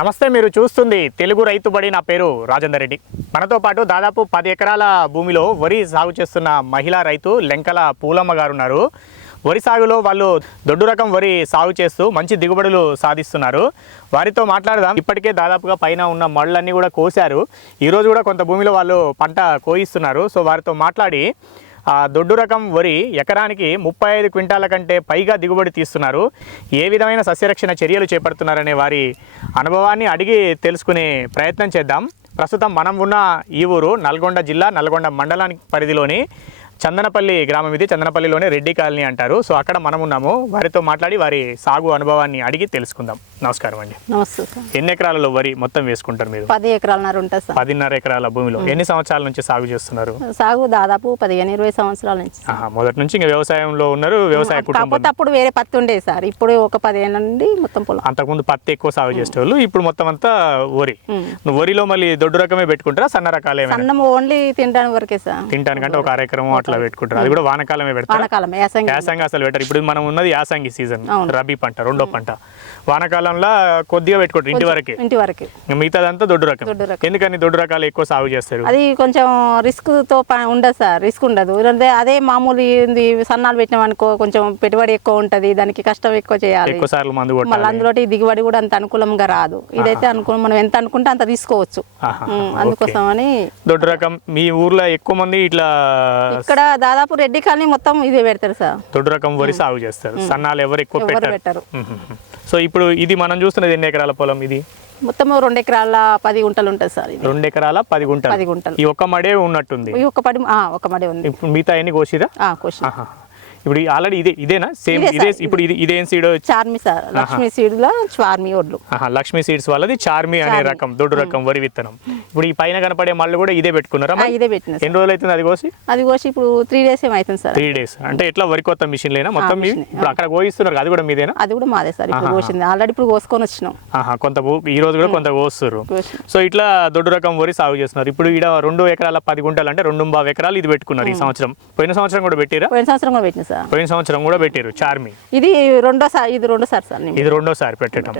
నమస్తే మీరు చూస్తుంది తెలుగు రైతుబడి నా పేరు రాజేందర్ రెడ్డి. మనతో పాటు దాదాపు పది ఎకరాల భూమిలో వరి సాగు చేస్తున్న మహిళా రైతు లెంకల పూలమ్మ గారు ఉన్నారు. వరి సాగులో వాళ్ళు దొడ్డు రకం వరి సాగు చేస్తూ మంచి దిగుబడులు సాధిస్తున్నారు. వారితో మాట్లాడదాం. ఇప్పటికే దాదాపుగా పైన ఉన్న మళ్ళన్నీ కూడా కోశారు ఈరోజు కూడా కొంత భూమిలో వాళ్ళు పంట కోయిస్తున్నారు. సో వారితో మాట్లాడి ఆ దొడ్డు రకం వరి ఎకరానికి ముప్పై ఐదు క్వింటాల కంటే పైగా దిగుబడి తీస్తున్నారు. ఏ విధమైన సస్యరక్షణ చర్యలు చేపడుతున్నారనే వారి అనుభవాన్ని అడిగి తెలుసుకునే ప్రయత్నం చేద్దాం. ప్రస్తుతం మనం ఉన్న ఈ ఊరు నల్గొండ జిల్లా నల్గొండ మండలానికి పరిధిలోని చందనపల్లి గ్రామం ఇది. చందనపల్లిలోనే రెడ్డి కాలనీ అంటారు. సో అక్కడ మనం ఉన్నాము వారితో మాట్లాడి వారి సాగు అనుభవాన్ని అడిగి తెలుసుకుందాం. నమస్కారం అండి. నమస్తే ఎన్ని ఎకరాలలో వరి మొత్తం వేసుకుంటారు మీరు? పది ఎకరాలన్నర ఉంటుంది సార్. పదిన్నర ఎకరాల భూమిలో. ఎన్ని సంవత్సరాల నుంచి సాగు చేస్తున్నారు? సాగు దాదాపు పదిహేను ఇరవై సంవత్సరాల నుంచి మొదటి నుంచి ఇంకా వ్యవసాయంలో ఉన్నారు. వ్యవసాయ కాకపోతే అప్పుడు వేరే పత్తి ఉండేది సార్. ఇప్పుడు ఒక పదిహేను నుండి మొత్తం పొలం. అంతకుముందు పత్తి ఎక్కువ సాగు చేసేవాళ్ళు ఇప్పుడు మొత్తం అంతా వరి. వరిలో మళ్ళీ దొడ్డు రకమే పెట్టుకుంటారా? సన్న రకాలు అన్నం ఓన్లీ తినడానికి వరకే సార్. తినడానికంటే ఒక అరెకరం అట్లా పెట్టుకుంటారు. అది కూడా వానకాలమే పెడతారు? వానకాలం యాసంగి. యాసంగి అసలు పెట్టారు. ఇప్పుడు మనం ఉన్నది యాసంగి సీజన్. అవును. రబీ పంట రెండో పంట. వానకాలంలో కొద్దిగా పెట్టుకుంటారు ఇంటి వరకే. ఇంటి వరకే. మిగతాదంతా దొడ్డు రకం. ఎందుకని దొడ్డు రకాలు ఎక్కువ సాగు చేస్తారు? అది కొంచెం రిస్క్తో ఉండదు సార్ రిస్క్ ఉండదు. అదే మామూలు సన్నాలు పెట్టినాం అనుకో కొంచెం పెట్టుబడి ఎక్కువ ఉంటది దానికి కష్టం ఎక్కువ చేయాలి. ఎక్కువ సార్లు మందు మళ్ళీ అందులో దిగుబడి కూడా అంత అనుకూలంగా రాదు. ఇదైతే అనుకూలం మనం ఎంత అనుకుంటే అంత తీసుకోవచ్చు. ఆహా, ఉమ్, అందుకోసమని దొడ్డు రకం మీ ఊర్లో ఎక్కువ మంది ఇట్లా ఇక్కడ దాదాపు రెడ్డి కాలనీ మొత్తం ఇదే పెడతారు సార్. దొడ్డు రకం వరి సాగు చేస్తారు. సన్నాలు ఎవరు ఎక్కువ పెట్టారు. సో ఇప్పుడు ఇది మనం చూస్తున్నది ఎన్ని ఎకరాల పొలం ఇది? మొత్తం రెండు ఎకరాల పది గుంటలు ఉంటుంది సార్ ఇది. రెండు ఎకరాల పది గుంటలు. పది గుంటలు. ఈ ఒక్క మడే ఉన్నట్టుంది. ఈ ఒక పడి ఒక మడి ఉంది. ఇప్పుడు మిగతా ఎన్ని కోసిరా ఆహా. ఇప్పుడు ఆల్రెడీ ఇదే ఇదేనా? సేమ్ ఇదే ఇప్పుడు ఇది. ఇదేం సీడ్ చార్మి సార్ లక్ష్మీ సీడ్లో చార్మి ఒడ్లు. లక్ష్మీ సీడ్స్ వాళ్ళది చార్మి అనే రకం దొడ్డు రకం వరి విత్తనం. ఇప్పుడు ఈ పైన కనపడే మళ్ళీ కూడా ఇదే పెట్టుకున్నారా? ఇదే పెట్టిన ఎన్ని రోజులు అవుతుంది అది కోసి? అది కోసి ఇప్పుడు త్రీ డేస్ ఏమవుతుంది సార్. త్రీ డేస్ అంటే ఎట్లా వరి కొత్త మిషన్ లేనా? మొత్తం ఇప్పుడు అక్కడ కోయిస్తున్నారు అది కూడా మీదేనా? అది కూడా మాదే సార్ ఇప్పుడు కోసింది. ఆల్రెడీ ఇప్పుడు కోసుకొని వచ్చినాం. కొంత ఈ రోజు కూడా కొంత కోస్తారు కోసినాం. సో ఇట్లా దొడ్డు రకం వరి సాగు చేస్తున్నారు. ఇప్పుడు ఇక్కడ రెండు ఎకరాల పది గుంటలు అంటే రెండు ఎకరాలు ఇది పెట్టుకున్నారు ఈ సంవత్సరం. పోయిన సంవత్సరం కూడా పెట్టిరా? పోయిన సంవత్సరం కూడా పెట్టిన సార్. పోయిన సంవత్సరం కూడా పెట్టారు చార్మి. ఇది రెండోసారి ఇది రెండోసారి సార్ ఇది రెండోసారి పెట్టడం.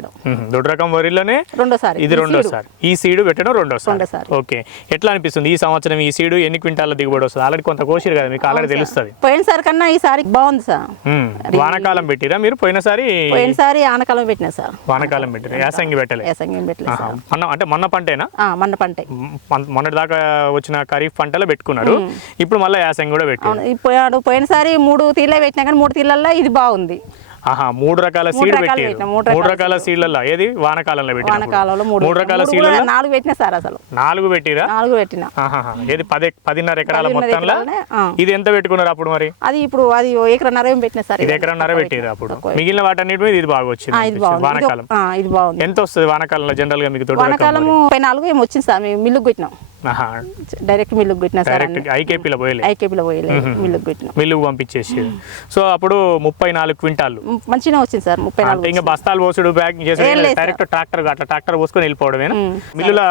దొడ్డు రకం వరిలోనే రెండోసారి. ఇది రెండోసారి. ఈ సీడు పెట్టడం రెండోసారి. ఓకే. ఎట్లా అనిపిస్తుంది? ఈ సంవత్సరం ఈ సీడు ఎన్ని క్వింటాల దిగుబడి వస్తుంది? ఆల్రెడీ కొంత కోసిరు కదా మీకు ఆల్రెడీ తెలుస్తుంది. పోయినసారి కన్నా ఈసారి బాగుంది సార్. వానాకాలం పెట్టిరా మీరు? పోయినసారి పోయినసారి ఆనకాలం పెట్టిన సార్. వానాకాలం పెట్టిరు? యాసంగి పెట్టలే. యాసంగి పెట్టలేదు ఆహా. సార్. మొన్న అంటే మొన్న పంటేనా? ఆ, మన్న పంట. మొన్న- మొన్నటి దాకా వచ్చిన ఖరీఫ్ పంటలు పెట్టుకున్నారు. ఇప్పుడు మళ్ళీ యాసంగి కూడా ఇప్పుడు పోయినసారి మూడు తీర్లే పెట్టినా కానీ మూడు తీర్లల్లో ఇది బాగుంది. ఆహా మూడు రకాల సీడ్ పెట్టారు. మూడు రకాల సీడ్లలో ఏది? వానకాలంలో పెట్టిన వానకాలంలో మూడు రకాల సీడ్లలో? నాలుగు పెట్టిన సార్ అసలు. నాలుగు పెట్టిరా? నాలుగు పెట్టిన. ఏది? పది పదిన్నర ఎకరాల మొత్తంలో. ఇది ఎంత పెట్టుకున్నారు అప్పుడు మరి? అది ఇప్పుడు అది ఎకరన్నర ఏం పెట్టిన సార్ ఇది ఎకరన్నర పెట్టారు అప్పుడు? మిగిలిన వాటన్నిటి మీద ఇది బాగా వచ్చింది వానాకాలం. ఇది బాగుంది. ఎంత వస్తుంది వానాకాలంలో జనరల్గా మీకు వానకాలము ముప్పై నాలుగు ఏమో వచ్చింది సార్ మేము మిల్లుకు పెట్టినాం డైరెక్ట్ మిల్లుకు పెట్టినా సార్ ఐకేపీలో పోయలే. ఐకేపీలో పోయలేదు మిల్లుకు పెట్టినాం. మిల్లుకు పంపించేసి సో అప్పుడు ముప్పై నాలుగు క్వింటాలు మంచిగా వచ్చింది సార్ ముప్పై నాలుగు ఇంకా బస్తాలు పోసుడు ప్యాకింగ్ చేసి డైరెక్ట్ ట్రాక్టర్ అట్లా ట్రాక్టర్ పోసుకొని వెళ్ళిపోవడమేనా? మిల్లుల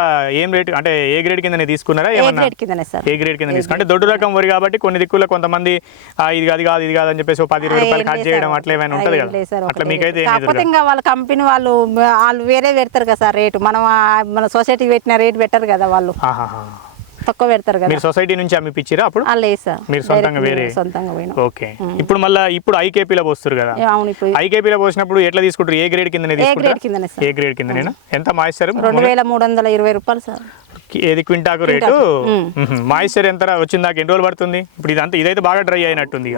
ఏం రేట్ అంటే ఏ గ్రేడ్ కింద తీసుకున్నారా? ఏ ఏమన్నా గ్రేడ్ కిందనే సార్. ఏ గ్రేడ్ కింద తీసుకున్నా అంటే దొడ్డు రకం వరి కాబట్టి కొన్ని దిక్కుల్లో కొంతమంది ఇది కాదు కాదు ఇది కాదు అని చెప్పేసి పది ఇరవై రూపాయలు కట్ చేయడం. అట్లా ఏమైనా ఉంటుంది కదా? అట్లా మీకైతే కాకపోతే ఇంకా వాళ్ళ కంపెనీ వాళ్ళు వాళ్ళు వేరే పెడతారు కదా సార్ రేటు. మనం మన సొసైటీకి పెట్టిన రేట్ పెట్టరు కదా వాళ్ళు. తక్కువ పెడతారు కదా. మీరు సొసైటీ నుంచి అమ్మిపిచ్చిరా అప్పుడు? లేదు సార్. మీరు సొంతంగా వేరే? సొంతంగా పోయినాం. ఓకే. ఇప్పుడు మళ్ళీ ఇప్పుడు ఐకేపీలో పోస్తారు కదా. అవును ఇప్పుడు ఐకేపీలో పోసినప్పుడు ఎట్లా తీసుకుంటారు? ఏ గ్రేడ్ కిందనే ఏ గ్రేడ్ కిందనే సార్. ఏ గ్రేడ్ కిందనేనా? ఎంత? మాయిస్తారు రెండు వేల మూడు వందల ఇరవై రూపాయలు సార్. ఏది? క్వింటాకు రేటు? మాయిశ్చర్ ఎంత వచ్చిన దాకా ఎన్ని రోజులు పడుతుంది? ఇప్పుడు ఇదంతా ఇదైతే బాగా డ్రై అయినట్టుంది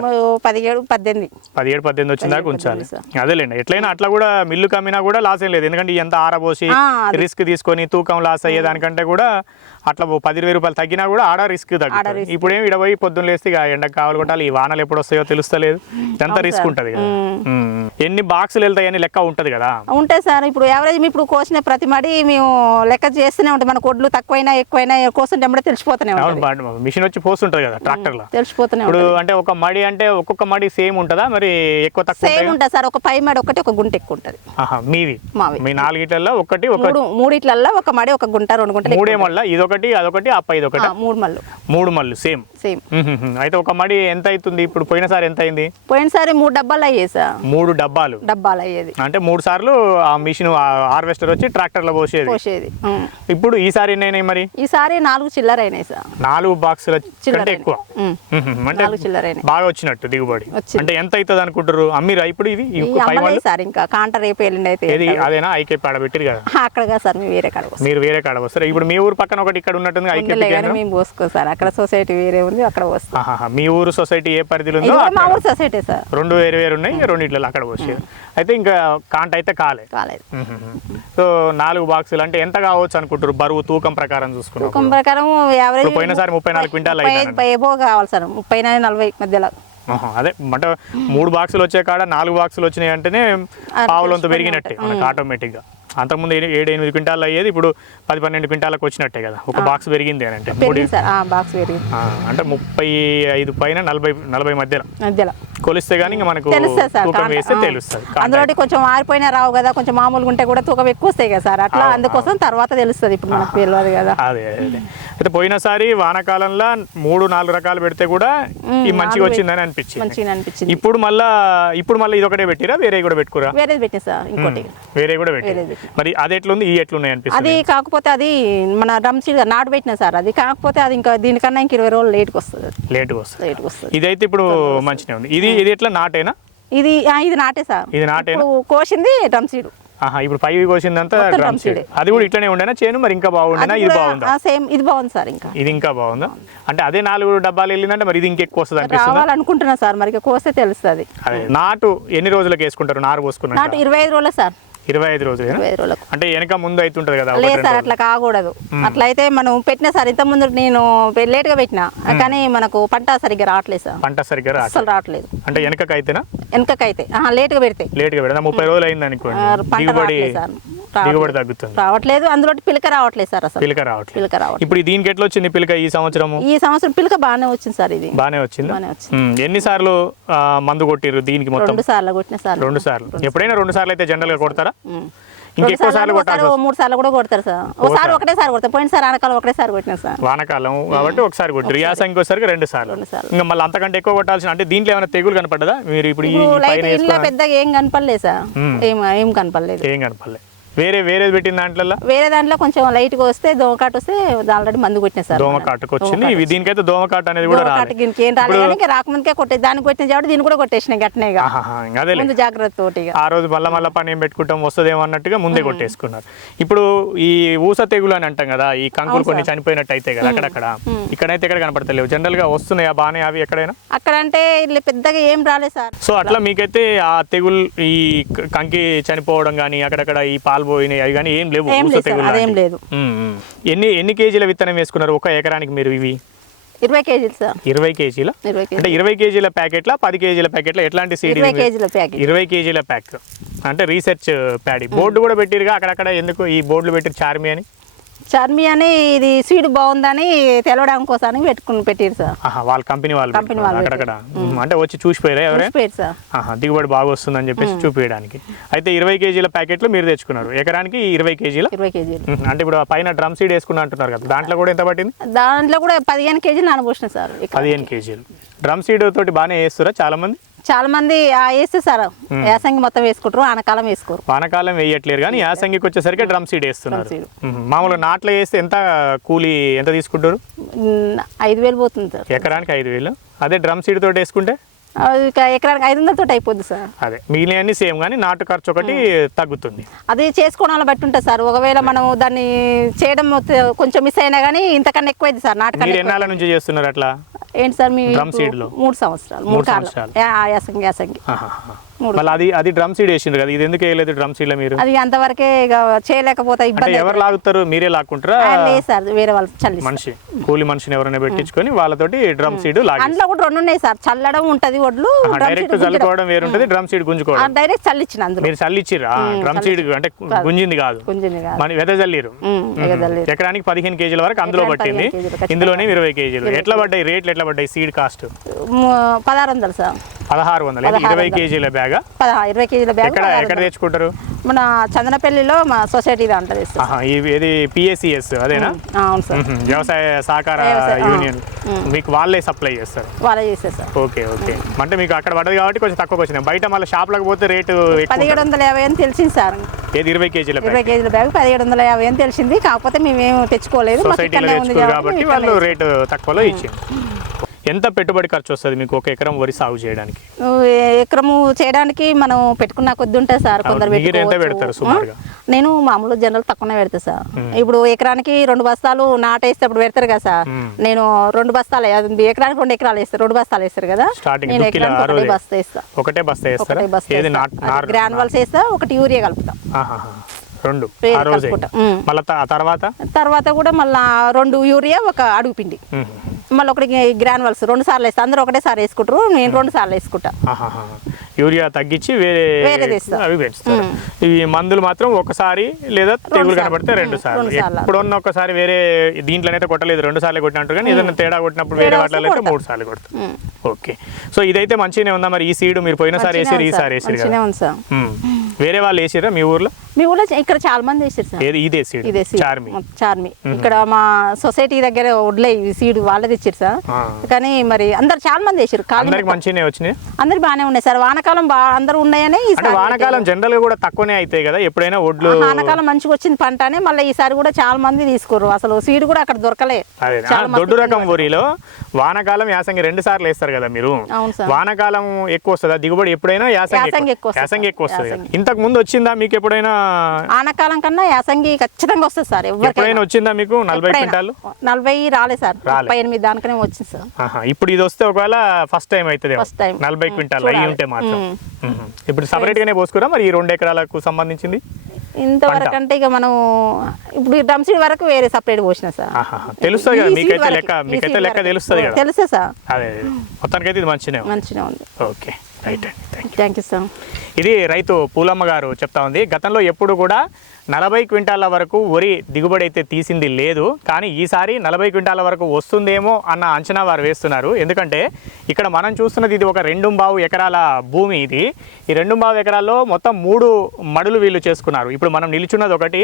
పదిహేడు పద్దెనిమిది. పదిహేడు పద్దెనిమిది వచ్చిన దాకా ఉంచాలి. అదేలేండి. ఎట్లయినా అట్లా కూడా మిల్లు కమ్మినా కూడా లాస్ ఏం లేదు. ఎందుకంటే ఎంత ఆరబోసి. రిస్క్ తీసుకొని తూకం లాస్ అయ్యే దానికంటే కూడా అట్లా పది ఇరవై రూపాయలు తగ్గినా కూడా ఆడ రిస్క్ తగ్గుతుంది. ఇప్పుడు ఏం ఇడ పోయి పొద్దున్న లేస్తే ఇక ఎండకు కావాలి కొట్టాలి ఈ వానలు ఎప్పుడు వస్తాయో తెలుస్తలేదు ఇదంతా రిస్క్ ఉంటుంది కదా. ఎన్ని బాక్సులు వెళ్తాయని లెక్క ఉంటది కదా. ఉంటాయి సార్. ఇప్పుడు యావరేజ్ మీ ఇప్పుడు కోసిన ప్రతి మడి మేము లెక్క చేస్తూనే ఉంటాం. మన కొడ్లు తక్కువైనా ఎక్కువైనా కోస్తుంటే కూడా తెలిసిపోతూనే అవును ఉంటుంది. బా- మిషన్ వచ్చి పోస్తుంటది కదా ట్రాక్టర్లో తెలిసిపోతూనే ఇప్పుడు అంటే ఒక మడి అంటే ఒక్కొక్క మడి సేమ్ ఉంటుందా? మరి ఎక్కువ తక్కువ సేమ్ ఉంటుంది? సార్. ఒక పై మడి ఒకటి ఒక గుంట ఎక్కువ ఉంటుంది. మావి. మీ నాలుగిట్లలో ఒకటి ఒక మూడు మూడిట్లల్లో ఒక మడి ఒక గుంట రెండు ఎక్కువ మూడే మళ్ళా? ఇదొకటి అదొకటి అప్ప ఇదొకటి. ఆ, మూడు మళ్ళు. మూడు మళ్ళు సేమ్. సేమ్. అయితే ఒక మడి ఎంత అవుతుంది? ఇప్పుడు పోయినసారి ఎంత అయింది? పోయినసారి మూడు డబ్బాలు అయ్యాయి సార్. మూడు డబ్బాలు డబ్బాలు. అయ్యేది అంటే మూడు సార్లు ఆ మిషన్ హార్వెస్టర్ వచ్చి ట్రాక్టర్లో పోసేది. పోసేది. ఉమ్. ఇప్పుడు ఈసారి ఎన్ని అయినాయి మరి? ఈసారి నాలుగు చిల్లర అయినాయి సార్. నాలుగు బాక్సుల చిల్లర కంటే ఎక్కువ. అంటే నాలుగు చిల్లర అయినాయి బాగా వచ్చినట్టు దిగుబడి. వచ్చింది. అంటే ఎంత అవుతుంది అనుకుంటారు అమ్మిరా ఇప్పుడు ఇది? ఈ ఈ పై అమ్మలే వాళ్ళు? సార్ ఇంకా. కాంట రేపు ఎల్లుండి అయితే ఏది? అదేనా? ఐకే పేడ పెట్టిరు కదా. అక్కడగా సార్ మేము వేరే కాడ పోస్తాం. మీరు వేరే కాడ వస్తారు ఇప్పుడు మీ ఊరు పక్కన ఒకటి ఇక్కడ ఉన్నట్టుంది ఐకే ఉండలే కానీ మేము పోసుకో సార్. అక్కడ సొసైటీ వేరే ఉంది అక్కడ పోస్తాం. మీ ఊరు సొసైటీ ఏ పరిధిలో ఇది ఉందో కూడా మా అక్కడ. ఊరు సొసైటీ సార్. రెండు వేరు వేరు ఉన్నాయి రెండిట్లో అక్కడ పోసేది అయితే ఇంకా కాంట అయితే కాలే. కాలేదు. సో నాలుగు బాక్సులు అంటే ఎంత కావచ్చు అనుకుంటారు బరువు తూకం ప్రకారం చూసుకున్నాం తూకం ప్రకారం యావరేజ్ పోయినసారి ముప్పై నాలుగు క్వింటాలు కావాలి సార్. ముప్పై నలభై మధ్యలో. అదే అంటే మూడు బాక్సులు వచ్చే కాడ నాలుగు బాక్సులు వచ్చినాయి అంటేనే పావులంత. పెరిగినట్టే మనకు ఆటోమేటిక్గా. అంతకుముందు ఏడు ఎనిమిది క్వింటాలు అయ్యేది ఇప్పుడు పది పన్నెండు క్వింటాలకు వచ్చినట్టే కదా. ఒక బాక్స్ పెరిగింది అని అంటే. అంటే ముప్పై ఐదు పైన నలభై నలభై మధ్యలో. మధ్యలో. కొలిస్తే కానీ ఇంకా మనకు తూకం. వేస్తే. తెలుస్తుంది. అందులో కొంచెం ఆరిపోయినా రావు కదా కొంచెం మామూలుగా ఉంటే కూడా తూకం ఎక్కువ వస్తాయి కదా సార్. అట్లా అందుకోసం తర్వాత తెలుస్తుంది ఇప్పుడు మనకు తెలియదు కదా. అదే అదే అయితే పోయినసారి వానాకాలంలో మూడు నాలుగు రకాలు పెడితే కూడా ఈ మంచిగా వచ్చిందని అనిపించింది. మంచిగా అనిపించింది. ఇప్పుడు మళ్ళా ఇప్పుడు మళ్ళీ ఇది ఒకటే పెట్టిరా? వేరే కూడా పెట్టుకురా? వేరేది పెట్టింది సార్ ఇంకోటి. వేరే కూడా పెట్టి. మరి అది ఎట్లుంది? ఈ ఎట్లున్నాయి అనిపిస్తుంది? అది కాకపోతే అది మన డ్రమ్ సీడ్ నాటు పెట్టిన సార్ అది. కాకపోతే అది ఇంకా దీనికన్నా ఇంక ఇరవై రోజులు లేట్కి వస్తుంది. లేట్గా వస్తుంది. లేట్కి వస్తుంది. ఇదైతే ఇప్పుడు మంచిగా ఉంది. ఇది ఇది ఎట్లా? నాటేనా? ఇది ఇది నాటే సార్. ఇది నాటేనా? ఇప్పుడు కోసింది డ్రమ్ సీడ్. ఆహా ఇప్పుడు పై కోసిందంతా డ్రమ్ సీడ్. అది కూడా ఇట్లనే ఉండేనా? చేను మరి ఇంకా బాగుండేనా? ఇది బాగుందా? సేమ్ ఇది బాగుంది సార్ ఇంకా. ఇది ఇంకా బాగుందా? అంటే అదే నాలుగు డబ్బాలు వెళ్ళిందంటే మరి ఇది ఇంకెక్కువ వస్తుంది అనిపిస్తుందా? రావాలనుకుంటున్నా సార్ మరి ఇక కోస్తే తెలుస్తుంది. నాటు ఎన్ని రోజులకు వేసుకుంటారు నారు పోసుకున్నాక? నాటు ఇరవై ఐదు రోజులు సార్. ఇరవై ఐదు రోజులు ఇరవై ఐదు రోజులకు. అంటే వెనక ముందు అవుతుంటది కదా లేదు సార్. అట్లా కాకూడదు. అట్లా అయితే మనం పెట్టిన సార్ ఇంత ముందు నేను లేట్గా పెట్టిన కానీ మనకు పంట సరిగ్గా రావట్లేదు సార్. పంట సరిగ్గా రాదు అస్సలు రావట్లేదు. అంటే వెనకకి అయితేనా వెనకకైతే. ఆహా, లేట్గా పెడితే. లేట్గా పెడదా ముప్పై రోజులు అయింది అనుకోండి దిగుబడి సార్. తగ్గుతుంది. రావట్లేదు అందులో పిలక రావట్లేదు సార్ అసలు. పిలక రావట్లేదు. పిలక రావట్లేదు. ఇప్పుడు దీనికి ఎట్లా వచ్చింది పిలక ఈ సంవత్సరము? ఈ సంవత్సరం పిలక బాగానే వచ్చింది సార్ ఇది. బాగానే వచ్చింది? ఎన్నిసార్లు ఆ, మందు కొట్టిర్రు దీనికి మొత్తం? రెండు సార్లు కొట్టిన సార్ రెండు సార్లు. ఎప్పుడైనా రెండు సార్లు అయితే జనరల్గా కొడతారా. ఇంకెక్కువ సార్లు సార్లు ఓ మూడు సార్లు కూడా కొడతారు సార్. ఒకసారి ఒకటేసారి కొడతారు. పోయినసారి ఆనకాలం ఒకటేసారి కొట్టిన సార్. వానకాలం కాబట్టి ఒకసారి కొట్టిరు యాసంగి వచ్చేసరికి రెండు సార్లు. రెండు సార్లు. ఇంకా మళ్ళీ అంతకంటే ఎక్కువ కొట్టాల్సిన అంటే దీంట్లో ఏమైనా తెగులు కనపడ్డదా? మీరు ఇప్పుడు పెద్దగా ఏం కనపడలేదు సార్. ఏం ఏం కనపడలేదు. ఏం కనపడలే వేరే వేరేది పెట్టిన దాంట్లో వేరే దాంట్లో కొంచెం లైట్గా వస్తే దోమకాటు వస్తే ఆల్రెడీ మందు కొట్టిన సార్ దోమ మనం. కాటుకు వచ్చింది. ఇవి దీనికైతే దోమ కాటు అనేది కూడా దోమకాటు రాలేదు దీనికి ఏం రాలేదు కానీ రాకముందుకే కొట్టే దానికి కొట్టిన కాబట్టి దీన్ని కూడా. ఆహాహా, ఇంకా అదేలే. ముందు జాగ్రత్త తోటి. ఆ రోజు మళ్ళా మళ్ళా పని ఏం పెట్టుకుంటాం వస్తుందేమో అన్నట్టుగా ముందే కొట్టేసుకున్నారు. ఇప్పుడు ఈ ఊస తెగులు అని అంటాం కదా ఈ కంకులు కొన్ని చనిపోయినట్టు అయితే కదా అక్కడక్కడ. ఇక్కడైతే ఎక్కడ కనపడతలేవు? జనరల్గా వస్తున్నాయా బాగానే అవి ఎక్కడైనా? అక్కడ అంటే ఇల్లు పెద్దగా ఏం రాలేదు సార్. సో అట్లా మీకైతే ఆ తెగులు ఈ కంకి చనిపోవడం కానీ అక్కడక్కడ ఈ పాలు పోయినాయి అవి కానీ ఏం లేవు అదేం. లేదు. ఎన్ని ఎన్ని కేజీల విత్తనం వేసుకున్నారు ఒక ఎకరానికి మీరు ఇవి? ఇరవై కేజీలు సార్. ఇరవై కేజీలు? అంటే ఇరవై కేజీల ప్యాకెట్ల పది కేజీల ప్యాకెట్ల ఎట్లాంటి సీడ్ ఇరవై కేజీల ప్యాకెట్. ఇరవై కేజీల ప్యాక్. అంటే రీసెర్చ్ ప్యాడీ. బోర్డు కూడా పెట్టిరుగా అక్కడక్కడ ఎందుకు ఈ బోర్డులు పెట్టిరు చార్మి అని? చర్మి అని ఇది సీడ్ బాగుందని తెలవడం కోసం పెట్టుకుని పెట్టారు సార్. వాళ్ళ కంపెనీ వాళ్ళు కంపెనీ వాళ్ళు అక్కడక్కడ. అంటే వచ్చి చూసిపోయారా ఎవరైనా సార్. దిగుబడి బాగా వస్తుందని చెప్పేసి చూపించడానికి అయితే ఇరవై కేజీల ప్యాకెట్లు మీరు తెచ్చుకున్నారు. ఎకరానికి ఇరవై కేజీల? ఇరవై కేజీలు. అంటే ఇప్పుడు పైన డ్రమ్ సీడ్ వేసుకున్నా అంటున్నారు కదా దాంట్లో కూడా ఎంత పట్టింది? దాంట్లో కూడా పదిహేను కేజీలు నానబోసిన సార్. పదిహేను కేజీలు. డ్రమ్ సీడ్ తోటి బాగానే వేస్తారా చాలా మంది చాలా మంది ఆ వేస్తే సార్ యాసంగి మొత్తం వేసుకుంటారు ఆనకాలం వేసుకోరు. వానకాలం వేయట్లేరు కానీ యాసంగికి వచ్చేసరికి డ్రమ్ సీడ్ వేస్తున్నారు. మామూలుగా నాట్లో వేస్తే ఎంత కూలీ ఎంత తీసుకుంటారు? ఐదు వేలు పోతుంది సార్. ఎకరానికి ఐదు వేలు. అదే డ్రమ్ సీడ్ తోటి వేసుకుంటే? ఎకరానికి ఐదు వందలతో అయిపోద్ది సార్. అదే మిగిలినవన్నీ సేమ్ కానీ నాటు ఖర్చు ఒకటి తగ్గుతుంది. అది చేసుకోవడం బట్టి ఉంటుంది సార్. ఒకవేళ మనం దాన్ని చేయడం కొంచెం మిస్ అయినా కానీ ఇంతకన్నా ఎక్కువైంది సార్. ఎక్కువ. ఎన్నాళ్ళ నుంచి చేస్తున్నారు అట్లా? ఏంటి సార్ మీ? మూడు సంవత్సరాలు మూడు కాలం. యాసంగి యాసంగి. మళ్ళీ అది అది డ్రమ్ సీడ్ వేసిండ్రు కదా ఇది ఎందుకు వేయలేదు డ్రమ్ సీడ్లో మీరు? అది అంతవరకే ఇక చేయలేకపోతే ఇబ్బంది ఎవరు లాగుతారు మీరే లాక్కుంటారా? సార్ వేరే వాళ్ళు చల్లి మనిషి కూలి మనిషిని ఎవరైనా పెట్టించుకొని వాళ్ళతోటి డ్రమ్ సీడ్ లాగి అందులో కూడా రెండు ఉన్నాయి సార్ చల్లడం ఉంటది ఒడ్లు drum డైరెక్ట్. చల్లుకోవడం వేరుంటది డ్రమ్ సీడ్ గుంజుకోవడం. డైరెక్ట్ చల్లిచ్చిన అందులో. మీరు చల్లిచ్చిర్రా? డ్రమ్ సీడ్ అంటే గుంజింది కాదు. మన వెద చల్లిరు ఎకరానికి పదిహేను కేజీల వరకు అందులో పట్టింది. 15 కేజీలు ఖచ్చితంగా. ఇందులోనే ఇరవై కేజీలు. ఎట్లా పడ్డాయి రేట్లు ఎట్లా పడ్డాయి సీడ్ కాస్ట్? పదహారు వందలు సార్. పదహారు వందలు. ఇరవై కేజీల బ్యాగా? ఇరవై కేజీల బ్యాగ్ ఎక్కడ ఎక్కడ తెచ్చుకుంటారు? మన చందనపల్లిలో మా సొసైటీ దాంట్లో ఇది పిఎస్సిఎస్ అదేనా? అవును సార్. వ్యవసాయ సహకార. యూనియన్. మీకు వాళ్ళే సప్లై చేస్తారు? వాళ్ళే చేస్తారు సార్ ఓకే. ఓకే అంటే మీకు అక్కడ పడదు కాబట్టి కొంచెం తక్కువకి వచ్చినాయి. బయట మళ్ళీ షాప్లకు పోతే రేటు పదిహేడు వందల యాభై అని తెలిసింది సార్. ఏది? ఇరవై కేజీల బ్యాగ్. ఇరవై కేజీల బ్యాగ్ పదిహేడు వందల యాభై అని తెలిసింది. కాకపోతే మేమేం తెచ్చుకోలేదు. సొసైటీలో తెచ్చుకోరు కాబట్టి వాళ్ళు రేటు తక్కువలో ఇచ్చింది ఎంత పెట్టుబడి ఖర్చు వస్తుంది మీకు ఒక ఎకరం వరి సాగు చేయడానికి ఎకరము చేయడానికి మనం పెట్టుకున్న కొద్ది ఉంటుంది సార్ కొందరు. పెడతారు? నేను మామూలు జనరల్ తక్కువనే పెడతా సార్ ఇప్పుడు ఎకరానికి రెండు బస్తాలు నాటేస్తే అప్పుడు పెడతారు కదా సార్. నేను రెండు బస్తాలు ఎకరానికి రెండు ఎకరాలు వేస్తారు రెండు బస్తాలు వేస్తారు కదా నేను ఎకరానికి ఒకటే. బస్తా వేస్తా ఒకటే బస్తా వేస్తారా గ్రానువల్స్ వేస్తా ఒకటి యూరియా కలుపుతా. రెండు. మళ్ళీ తర్వాత తర్వాత కూడా మళ్ళా రెండు యూరియా ఒక అడుగు పిండి. మళ్ళీ ఒకటి గ్రానువల్స్ రెండు సార్లు వేస్తా అందరూ ఒకటే సారి వేసుకుంటారు నేను రెండు సార్లు వేసుకుంటా. యూరియా తగ్గించి వేరే. అవి పెంచుతారు ఈ మందులు మాత్రం ఒకసారి లేదా తెగులు. కనబడితే రెండు. సార్లు. ఎప్పుడన్నా ఒకసారి వేరే దీంట్లోనైతే కొట్టలేదు రెండు సార్లు కొట్టినట్టు కానీ ఏదైనా తేడా కొట్టినప్పుడు వేరే వాటిలో అయితే. మూడు సార్లు కొడతాం మ్మ్. ఓకే సో ఇదైతే మంచిగానే ఉందా మరి ఈ సీడ్ మీరు పోయినసారి వేసారు ఈసారి సార్. వేసారు. వేరే వాళ్ళు వేసారా మీ ఊర్లో మీ ఊళ్ళో ఇక్కడ చాలా మంది వేసారు సార్. ఇదే సీడ్? ఇదే సీడ్. చార్మి. చార్మి. ఇక్కడ మా సొసైటీ దగ్గర వడ్లే సీడ్ వాళ్ళే తెచ్చారు సార్. కానీ మరి అందరు చాలా మంది వేసారు. అందరికి మంచిగానే వచ్చినాయి? అందరు బాగానే ఉన్నాయి సార్. వానకాలం బాగా అందరూ ఉన్నాయని వానకాలం జనరల్గా కూడా తక్కువనే అవుతాయి కదా? ఎప్పుడైనా ఒడ్లు ఆ వానకాలం మంచిగా వచ్చింది పంట అని మళ్ళీ ఈసారి కూడా చాలా మంది తీసుకోరు. అసలు సీడ్ కూడా అక్కడ దొరకలే. దొడ్డు రకం వరిలో వానకాలం యాసంగి రెండు సార్లు వేస్తారు కదా మీరు? వానకాలం ఎక్కువ వస్తుందా? దిగుబడి ఎప్పుడైనా యాసంగి ఎక్కువ? యాసంగి ఎక్కువ. వస్తుంది ఇంతకు ముందు వచ్చిందా? మీకు ఎప్పుడైనా ఆనకాలం కన్నా యాసంగి ఖచ్చితంగా వస్తుంది సార్ ఎవరికైనా వచ్చిందా మీకు నలభై. క్వింటాలు నలభై రాలే సార్. ముప్పై ఎనిమిది దానికనే వచ్చింది సార్ ఇప్పుడు ఇది వస్తే ఒకవేళ ఫస్ట్ టైం అవుతుంది First time. నలభై క్వింటాల్ అయ్యి. ఉంటే మాత్రం. ఇప్పుడు సపరేట్ గానే పోసుకురా మరి ఈ రెండు ఎకరాలకు సంబంధించింది ఇంతవరకు అంటే ఇక మనం ఇప్పుడు డ్రమ్ సీడ్ వరకు వేరే సపరేట్ పోసిన సార్. తెలుస్తుంది కదా మీకైతే లెక్క మీకైతే లెక్క. తెలుస్తుంది కదా తెలుసా సార్ అదే. మొత్తానికైతే ఇది మంచిగా మంచిగా ఉంది ఓకే రైట్ అండి థ్యాంక్ థ్యాంక్ యూ సార్ ఇది రైతు పూలమ్మ గారు చెప్తా ఉంది. గతంలో ఎప్పుడు కూడా నలభై క్వింటాల వరకు వరి దిగుబడి అయితే తీసింది లేదు కానీ ఈసారి నలభై క్వింటాల వరకు వస్తుందేమో అన్న అంచనా వారు వేస్తున్నారు. ఎందుకంటే ఇక్కడ మనం చూస్తున్నది ఇది ఒక రెండు బావు ఎకరాల భూమి ఇది. ఈ రెండు బావు ఎకరాల్లో మొత్తం మూడు మడులు వీళ్ళు చేసుకున్నారు. ఇప్పుడు మనం నిలుచున్నది ఒకటి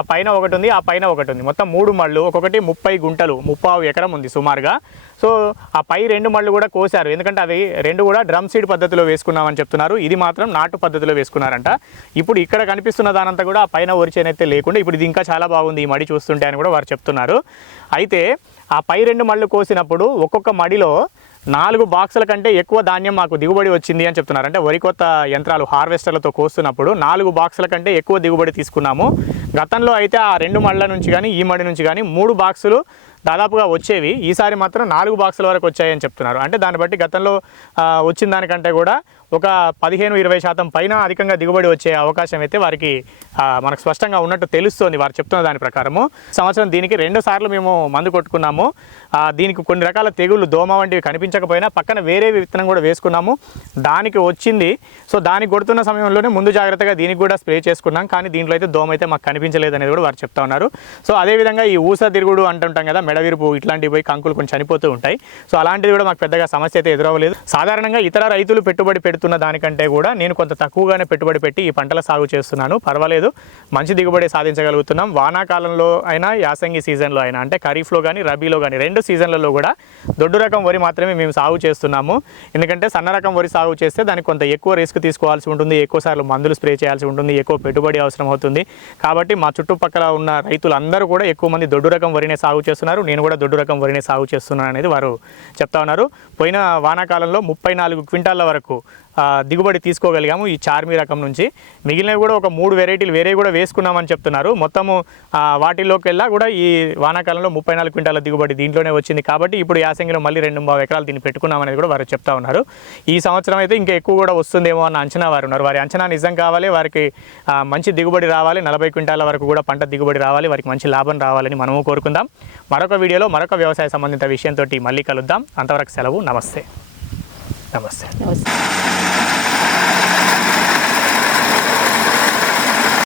ఆ పైన ఒకటి ఉంది ఆ పైన ఒకటి ఉంది. మొత్తం మూడు మళ్ళు ఒక్కొక్కటి ముప్పై గుంటలు ముప్పావు ఎకరం ఉంది సుమారుగా. సో ఆ పై రెండు మళ్ళు కూడా కోసారు. ఎందుకంటే అవి రెండు కూడా డ్రమ్ సీడ్ పద్ధతిలో వేసుకున్నామని చెప్తున్నారు. ఇది మాత్రం నాటు పద్ధతిలో వేసుకున్నారంట. ఇప్పుడు ఇక్కడ కనిపిస్తున్న దానంతా కూడా పైన ఆ పైన లేకుండా ఇప్పుడు ఇది ఇంకా చాలా బాగుంది. ఈ మడి చూస్తుంటే అని కూడా వారు చెప్తున్నారు. అయితే ఆ పై రెండు మళ్ళు కోసినప్పుడు ఒక్కొక్క మడిలో నాలుగు బాక్సుల కంటే ఎక్కువ ధాన్యం మాకు దిగుబడి వచ్చింది అని చెప్తున్నారు. అంటే వరి కొత్త యంత్రాలు హార్వెస్టర్లతో కోస్తున్నప్పుడు నాలుగు బాక్సుల కంటే ఎక్కువ దిగుబడి తీసుకున్నాము. గతంలో అయితే ఆ రెండు మళ్ళ నుంచి కానీ ఈ మడి నుంచి కానీ మూడు బాక్సులు దాదాపుగా వచ్చేవి. ఈసారి మాత్రం నాలుగు బాక్సుల వరకు వచ్చాయని చెప్తున్నారు. అంటే దాన్ని బట్టి గతంలో వచ్చిన దానికంటే కూడా ఒక పదిహేను ఇరవై శాతం పైన అధికంగా దిగుబడి వచ్చే అవకాశం అయితే వారికి మనకు స్పష్టంగా ఉన్నట్టు తెలుస్తోంది. వారు చెప్తున్న దాని ప్రకారము. సంవత్సరం దీనికి రెండు సార్లు మేము మందు కొట్టుకున్నాము. దీనికి కొన్ని రకాల తెగుళ్ళు దోమ వంటివి కనిపించకపోయినా పక్కన వేరే విత్తనం కూడా వేసుకున్నాము. దానికి వచ్చింది. సో దానికి కొడుతున్న సమయంలోనే ముందు జాగ్రత్తగా దీనికి కూడా స్ప్రే చేసుకున్నాం. కానీ దీంట్లో అయితే దోమ అయితే మాకు కనిపించలేదు అనేది కూడా వారు చెప్తా ఉన్నారు. సో అదేవిధంగా ఈ ఊస తిరుగుడు అంటుంటాం కదా మెడవిరుపు ఇట్లాంటివి పోయి కంకులు కొంచెం చనిపోతూ ఉంటాయి. సో అలాంటిది కూడా మాకు పెద్దగా సమస్య అయితే ఎదురవ్వలేదు. సాధారణంగా ఇతర రైతులు పెట్టుబడి పెడుతున్న దానికంటే కూడా నేను కొంత తక్కువగానే పెట్టుబడి పెట్టి ఈ పంటల సాగు చేస్తున్నాను. పర్వాలేదు. మంచి దిగుబడి సాధించగలుగుతున్నాం. వానాకాలంలో అయినా యాసంగి సీజన్లో అయినా అంటే ఖరీఫ్లో కానీ రబీలో కానీ రెండు సీజన్లలో కూడా దొడ్డు రకం వరి మాత్రమే మేము సాగు చేస్తున్నాము. ఎందుకంటే సన్న రకం వరి సాగు చేస్తే దానికి కొంత ఎక్కువ రిస్క్ తీసుకోవాల్సి ఉంటుంది. ఎక్కువ సార్లు మందులు స్ప్రే చేయాల్సి ఉంటుంది. ఎక్కువ పెట్టుబడి అవసరం అవుతుంది. కాబట్టి మా చుట్టుపక్కల ఉన్న రైతులందరూ కూడా ఎక్కువ మంది దొడ్డు రకం వరినే సాగు చేస్తున్నారు. నేను కూడా దొడ్డు రకం వరినే సాగు చేస్తున్నాను అనేది వారు చెప్తా ఉన్నారు. పోయిన వానాకాలంలో ముప్పై నాలుగు క్వింటాల వరకు దిగుబడి తీసుకోగలిగాము ఈ చార్మీ రకం నుంచి. మిగిలినవి కూడా ఒక మూడు వెరైటీలు వేరే కూడా వేసుకున్నామని చెప్తున్నారు. మొత్తము ఆ, వాటిలోకి వెళ్ళా కూడా ఈ వానాకాలంలో ముప్పై నాలుగు క్వింటాల దిగుబడి దీంట్లోనే వచ్చింది కాబట్టి ఇప్పుడు యాసంగిలో మళ్ళీ రెండు మూడు ఎకరాలు దీన్ని పెట్టుకున్నామనేది కూడా వారు చెప్తా ఉన్నారు. ఈ సంవత్సరం అయితే ఇంకా ఎక్కువ కూడా వస్తుందేమో అన్న అంచనా వారు ఉన్నారు. వారి అంచనా నిజం కావాలి వారికి మంచి దిగుబడి రావాలి నలభై క్వింటాల వరకు కూడా పంట దిగుబడి రావాలి వారికి మంచి లాభం రావాలని మనము కోరుకుందాం. మరొక వీడియోలో మరొక వ్యవసాయ సంబంధిత విషయంతో మళ్ళీ కలుద్దాం. అంతవరకు సెలవు నమస్తే. నమస్తే నమస్తే